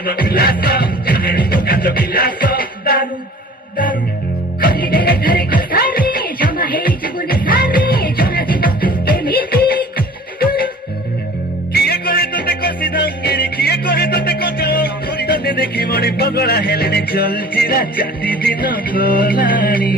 Tocando pilazo, tocando pilazo, daru, daru. হলিডের ধারে খসারে জমা হেই জীবনে সারে জনা দিব এমিতি কিଏ କହେ ତତେ କଷି ଧାଙ୍ଗିରି କିଏ କହେ ତତେ କଚ ତତେ ଦେଖି ମଣି ପଗଳା ହେଲେଣି ଚଲଚିରା ଚାତି ଦିନ ଗଲାଣି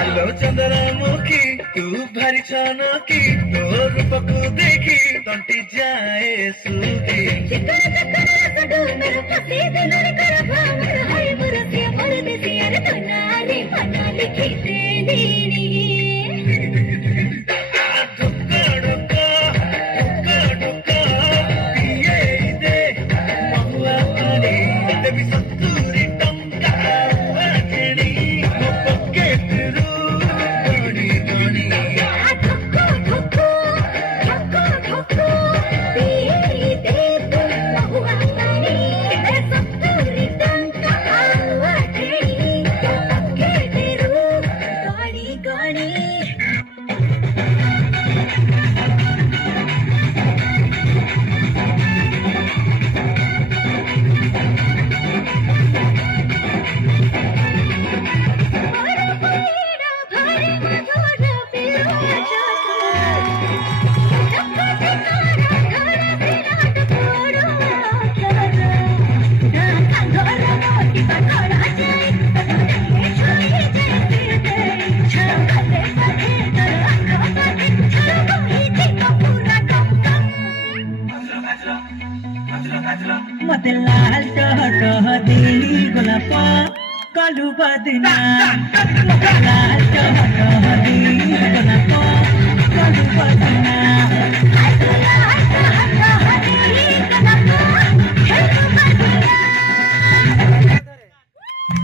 আলো চন্দ্রমুখী তু ভারি ছনকি তোর রূপକୁ দেখি তন্টি যায় সুখী চিকন চিকন সডু মেরে ফাসি দিলর কর ভামর হাই মুরসিয়া মোর দেসিয়া রে তুনারে পনা লিখি দেনি मते लाल टह दिली गोलाप कलु बदना मते लाल टह दिली गोलाप